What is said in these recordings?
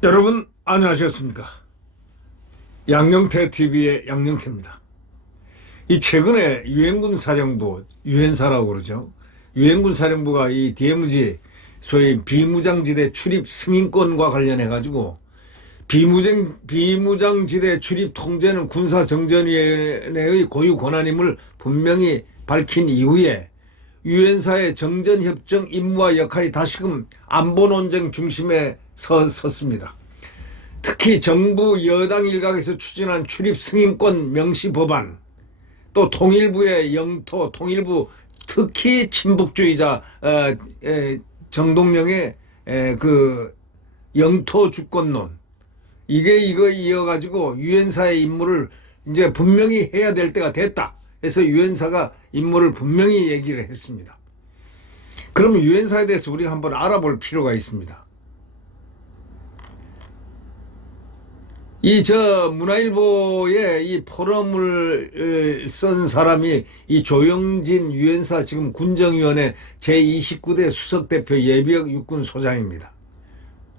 여러분 안녕하셨습니까? 양영태 TV의 양영태입니다. 이 최근에 유엔군 사령부, 유엔사라고 그러죠. 유엔군 사령부가 이 DMZ 소위 비무장지대 출입 승인권과 관련해 가지고 비무장지대 출입 통제는 군사정전위원회의 고유 권한임을 분명히 밝힌 이후에 유엔사의 정전협정 임무와 역할이 다시금 안보 논쟁 중심에 섰습니다. 특히 정부 여당 일각에서 추진한 출입 승인권 명시 법안, 또 통일부의 영토, 통일부 특히 친북주의자 정동영의 그 영토 주권론, 이거 이어가지고 유엔사의 임무를 이제 분명히 해야 될 때가 됐다 해서 유엔사가 임무를 분명히 얘기를 했습니다. 그러면 유엔사에 대해서 우리가 한번 알아볼 필요가 있습니다. 문화일보에 이 포럼을 쓴 사람이 이 조영진 유엔사 지금 군정위원회 제29대 수석대표 예비역 육군소장입니다.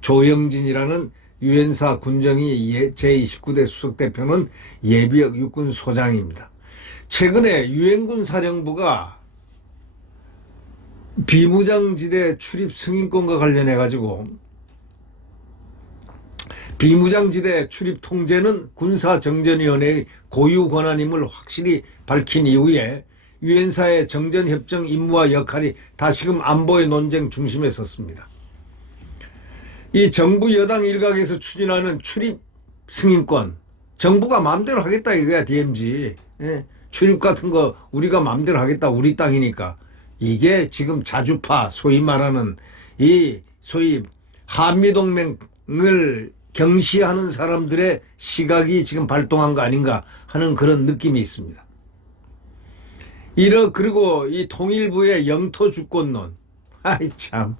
조영진이라는 유엔사 군정위 제29대 수석대표는 예비역 육군소장입니다. 최근에 유엔군 사령부가 비무장지대 출입 승인권과 관련해 가지고 비무장지대 출입 통제는 군사정전위원회의 고유 권한임을 확실히 밝힌 이후에 유엔사의 정전협정 임무와 역할이 다시금 안보의 논쟁 중심에 섰습니다. 이 정부 여당 일각에서 추진하는 출입 승인권, 정부가 마음대로 하겠다 이거야. DMZ 출입 같은 거 우리가 마음대로 하겠다, 우리 땅이니까. 이게 지금 자주파, 소위 말하는 이 소위 한미동맹을 경시하는 사람들의 시각이 지금 발동한 거 아닌가 하는 그런 느낌이 있습니다. 그리고 이 통일부의 영토 주권론, 아이 참,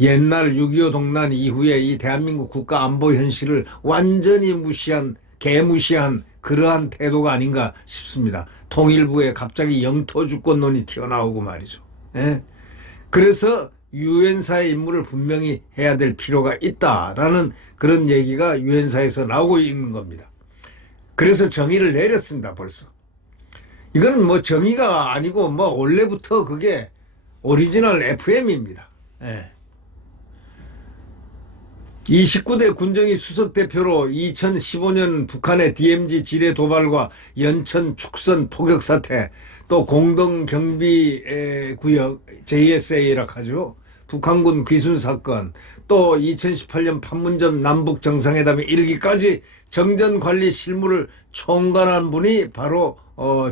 옛날 6.25 동란 이후에 이 대한민국 국가 안보 현실을 완전히 개무시한 그러한 태도가 아닌가 싶습니다. 통일부에 갑자기 영토 주권론이 튀어나오고 말이죠. 그래서 유엔사의 임무를 분명히 해야 될 필요가 있다라는 그런 얘기가 유엔사에서 나오고 있는 겁니다. 그래서 정의를 내렸습니다. 벌써. 이건 뭐 정의가 아니고 뭐 원래부터 그게 오리지널 FM입니다. 29대 군정위 수석대표로 2015년 북한의 DMZ 지뢰 도발과 연천 축선 포격 사태, 또 공동경비구역 JSA라고 하죠. 북한군 귀순 사건, 또 2018년 판문점 남북 정상회담에 이르기까지 정전관리 실무를 총괄한 분이 바로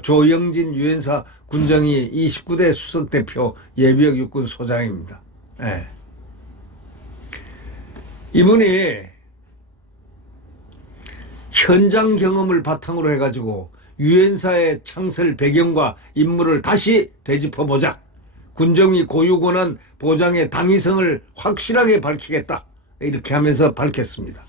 조영진 유엔사 군정위 29대 수석대표 예비역 육군 소장입니다. 이분이 현장 경험을 바탕으로 해가지고 유엔사의 창설 배경과 임무를 다시 되짚어보자. 군정위 고유권한 보장의 당위성을 확실하게 밝히겠다. 이렇게 하면서 밝혔습니다.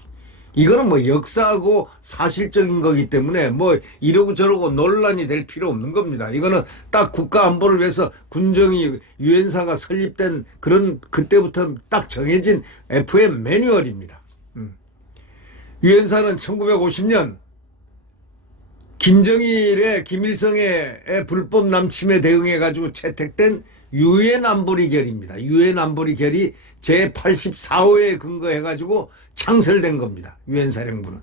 이거는 뭐 역사하고 사실적인 거기 때문에 뭐 이러고 저러고 논란이 될 필요 없는 겁니다. 이거는 딱 국가 안보를 위해서 군정위 유엔사가 설립된 그런 그때부터 딱 정해진 FM 매뉴얼입니다. 유엔사는 1950년 김일성의 불법 남침에 대응해 가지고 채택된 유엔 안보리 결의입니다. 유엔 안보리 결의 제84호에 근거해 가지고 창설된 겁니다. 유엔 사령부는.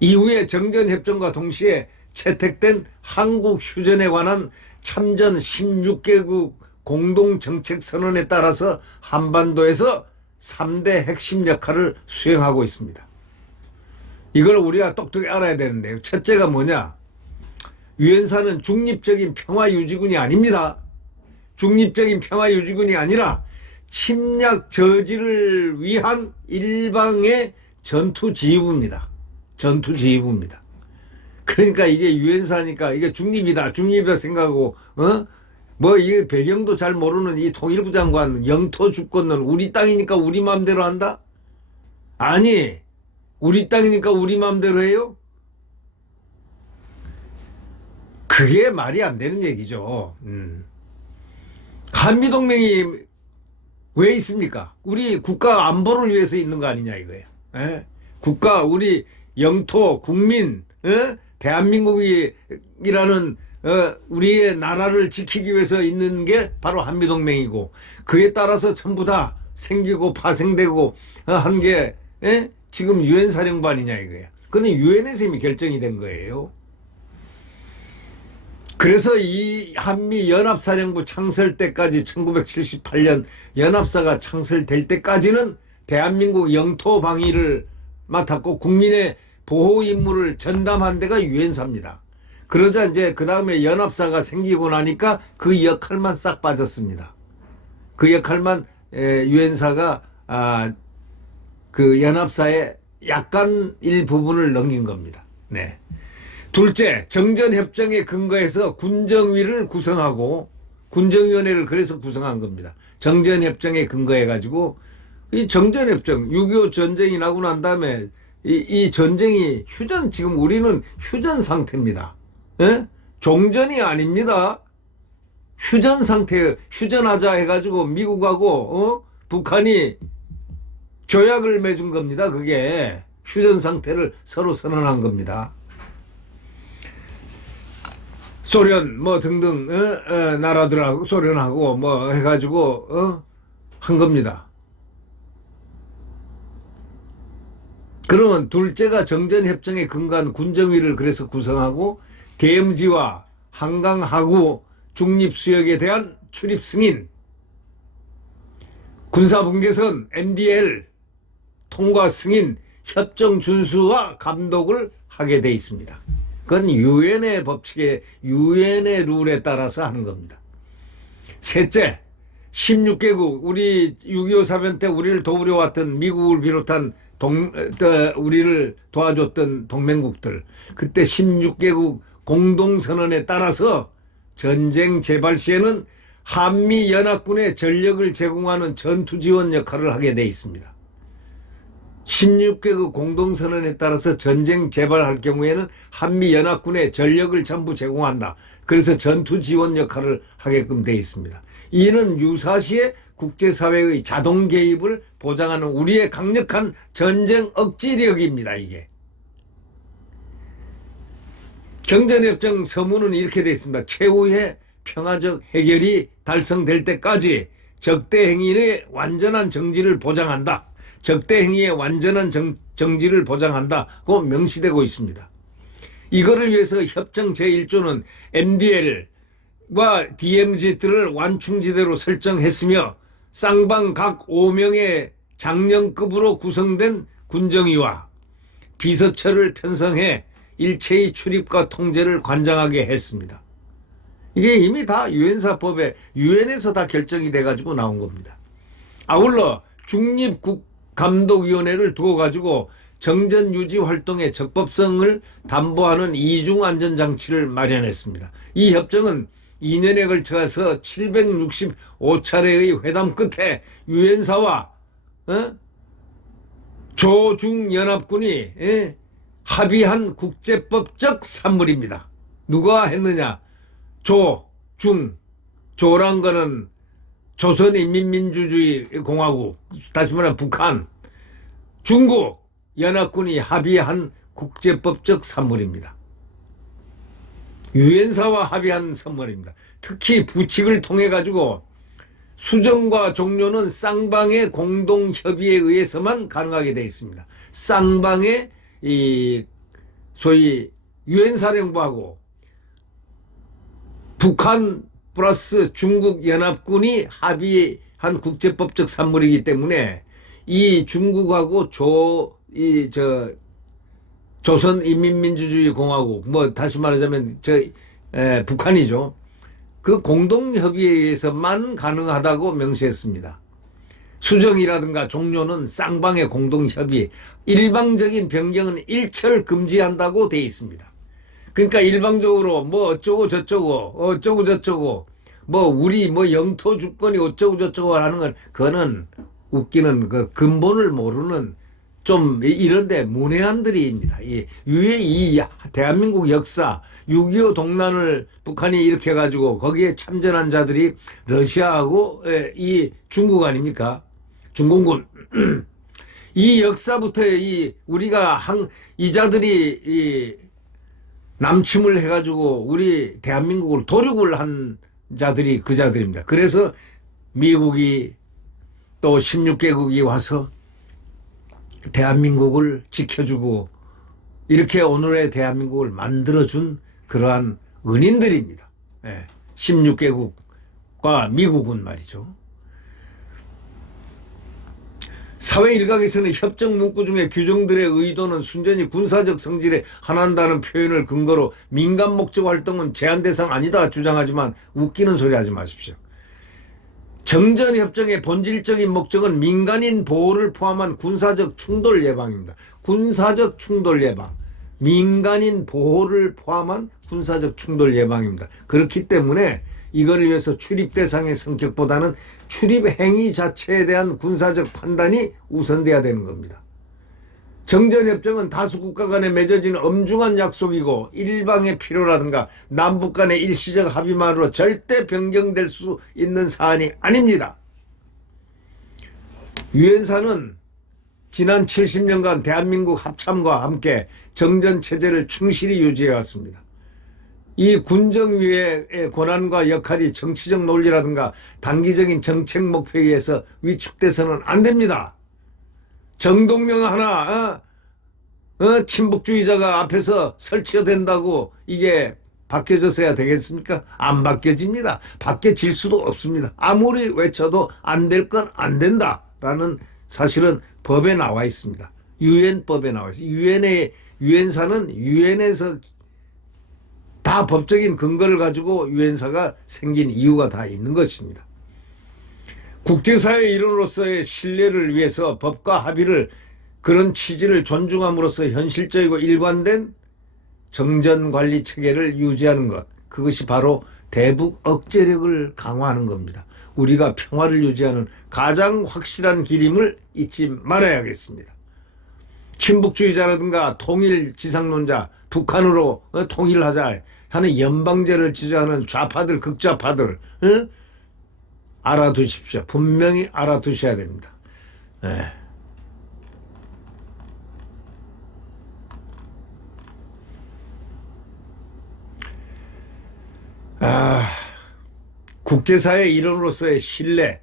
이후에 정전협정과 동시에 채택된 한국 휴전에 관한 참전 16개국 공동정책선언에 따라서 한반도에서 3대 핵심 역할을 수행하고 있습니다. 이걸 우리가 똑똑히 알아야 되는데요. 첫째가 뭐냐? 유엔사는 중립적인 평화유지군이 아닙니다. 중립적인 평화유지군이 아니라 침략 저지를 위한 일방의 전투지휘부입니다. 전투지휘부입니다. 그러니까 이게 유엔사니까 이게 중립이다 생각하고, 뭐 이 배경도 잘 모르는 이 통일부 장관 영토 주권은 우리 땅이니까 우리 마음대로 한다? 아니, 우리 땅이니까 우리 마음대로 해요? 그게 말이 안 되는 얘기죠. 한미동맹이 왜 있습니까? 우리 국가 안보를 위해서 있는 거 아니냐 이거예요. 에? 국가, 우리 영토, 국민, 대한민국이라는 우리의 나라를 지키기 위해서 있는 게 바로 한미동맹이고, 그에 따라서 전부 다 생기고 파생되고 한 게 지금 유엔 사령부아니냐 이거예요. 그건 유엔에서 이미 결정이 된 거예요. 그래서 이 한미연합사령부 창설 때까지 1978년 연합사가 창설될 때까지는 대한민국 영토 방위를 맡았고 국민의 보호 임무를 전담한 데가 유엔사입니다. 그러자 이제 그 다음에 연합사가 생기고 나니까 그 역할만 싹 빠졌습니다. 그 역할만 유엔사가 그 연합사의 약간 일부분을 넘긴 겁니다. 네. 둘째, 정전협정에 근거해서 군정위를 구성하고, 군정위원회를 그래서 구성한 겁니다. 정전협정에 근거해가지고, 이 정전협정, 6.25 전쟁이 나고 난 다음에 이 전쟁이 지금 우리는 휴전 상태입니다. 예? 종전이 아닙니다. 휴전 상태, 휴전하자 해가지고 미국하고, 북한이 조약을 맺은 겁니다. 그게 휴전 상태를 서로 선언한 겁니다. 소련 뭐 등등 나라들하고 소련하고 뭐 해가지고 한 겁니다. 그러면 둘째가 정전협정에 근거한 군정위를 그래서 구성하고 DMZ와 한강 하구 중립수역에 대한 출입 승인, 군사분계선 MDL 통과 승인, 협정 준수와 감독을 하게 돼 있습니다. 그건 유엔의 법칙에, 유엔의 룰에 따라서 하는 겁니다. 셋째, 16개국, 우리 6.25 사변 때 우리를 도우려 왔던 미국을 비롯한 우리를 도와줬던 동맹국들, 그때 16개국 공동선언에 따라서 전쟁 재발 시에는 한미연합군의 전력을 제공하는 전투지원 역할을 하게 돼 있습니다. 16개국 공동선언에 따라서 전쟁 재발할 경우에는 한미연합군의 전력을 전부 제공한다. 그래서 전투지원 역할을 하게끔 돼 있습니다. 이는 유사시에 국제사회의 자동 개입을 보장하는 우리의 강력한 전쟁 억지력입니다. 이게. 정전협정 서문은 이렇게 되어 있습니다. 최후의 평화적 해결이 달성될 때까지 적대 행위의 완전한 정지를 보장한다. 적대 행위의 완전한 정지를 보장한다고 명시되고 있습니다. 이거를 위해서 협정 제1조는 MDL과 DMZ들을 완충지대로 설정했으며 쌍방 각 5명의 장령급으로 구성된 군정위와 비서처를 편성해 일체의 출입과 통제를 관장하게 했습니다. 이게 이미 다 유엔사법에 유엔에서 다 결정이 돼가지고 나온 겁니다. 아울러 중립국감독위원회를 두어가지고 정전 유지 활동의 적법성을 담보하는 이중 안전장치를 마련했습니다. 이 협정은 2년에 걸쳐서 765차례의 회담 끝에 유엔사와 조중연합군이 합의한 국제법적 산물입니다. 누가 했느냐? 조란 거는 조선인민민주주의 공화국, 다시 말하면 북한, 중국 연합군이 합의한 국제법적 산물입니다. 유엔사와 합의한 산물입니다. 특히 부칙을 통해 가지고 수정과 종료는 쌍방의 공동협의에 의해서만 가능하게 되어 있습니다. 쌍방의 이 소위 유엔사령부하고 북한 플러스 중국 연합군이 합의한 국제법적 산물이기 때문에 이 중국하고 조선인민민주주의 공화국, 뭐 다시 말하자면 북한이죠. 그 공동협의에 의해서만 가능하다고 명시했습니다. 수정이라든가 종료는 쌍방의 공동협의, 일방적인 변경은 일철 금지한다고 돼 있습니다. 그러니까 일방적으로 뭐 어쩌고 저쩌고 뭐 우리 뭐 영토 주권이 어쩌고 저쩌고 하는 건 그거는 웃기는 그 근본을 모르는 좀 이런데 문외한들입니다. 이 대한민국 역사 6.25 동란을 북한이 일으켜가지고 거기에 참전한 자들이 러시아하고 이 중국 아닙니까? 중공군. 이 역사부터 우리가 이 자들이 남침을 해가지고 우리 대한민국을 도륙을 한 자들이 그 자들입니다. 그래서 미국이 또 16개국이 와서 대한민국을 지켜주고 이렇게 오늘의 대한민국을 만들어준 그러한 은인들입니다. 16개국과 미국은 말이죠. 사회 일각에서는 협정 문구 중에 규정들의 의도는 순전히 군사적 성질에 한한다는 표현을 근거로 민간 목적 활동은 제한 대상 아니다 주장하지만 웃기는 소리 하지 마십시오. 정전협정의 본질적인 목적은 민간인 보호를 포함한 군사적 충돌 예방입니다. 군사적 충돌 예방. 민간인 보호를 포함한 군사적 충돌 예방입니다. 그렇기 때문에 이거를 위해서 출입 대상의 성격보다는 출입 행위 자체에 대한 군사적 판단이 우선돼야 되는 겁니다. 정전협정은 다수 국가 간에 맺어진 엄중한 약속이고 일방의 필요라든가 남북 간의 일시적 합의만으로 절대 변경될 수 있는 사안이 아닙니다. 유엔사는 지난 70년간 대한민국 합참과 함께 정전체제를 충실히 유지해왔습니다. 이 군정위의 권한과 역할이 정치적 논리라든가 단기적인 정책 목표에 의해서 위축돼서는 안 됩니다. 정동영 하나 친북주의자가 앞에서 설치된다고 이게 바뀌어져서야 되겠습니까? 안 바뀌어집니다. 바뀌어질 수도 없습니다. 아무리 외쳐도 안 될 건 안 된다라는 사실은 법에 나와 있습니다. 유엔법에 나와 있습니다. 유엔사는 유엔에서 다 법적인 근거를 가지고 유엔사가 생긴 이유가 다 있는 것입니다. 국제사회 일원으로서의 신뢰를 위해서 법과 합의를 그런 취지를 존중함으로써 현실적이고 일관된 정전관리 체계를 유지하는 것. 그것이 바로 대북 억제력을 강화하는 겁니다. 우리가 평화를 유지하는 가장 확실한 길임을 잊지 말아야겠습니다. 친북주의자라든가 통일지상론자, 북한으로 통일하자 하는 연방제를 지지하는 좌파들, 극좌파들 알아두십시오. 분명히 알아두셔야 됩니다. 국제사회 일원으로서의 신뢰,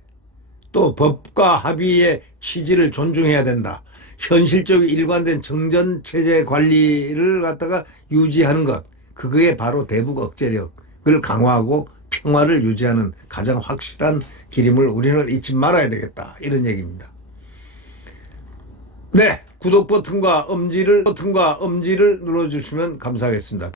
또 법과 합의의 취지를 존중해야 된다. 현실적이고 일관된 정전체제 관리를 갖다가 유지하는 것. 그게 바로 대북 억제력을 강화하고 평화를 유지하는 가장 확실한 길임을 우리는 잊지 말아야 되겠다. 이런 얘기입니다. 네, 구독 버튼과 엄지를 눌러주시면 감사하겠습니다.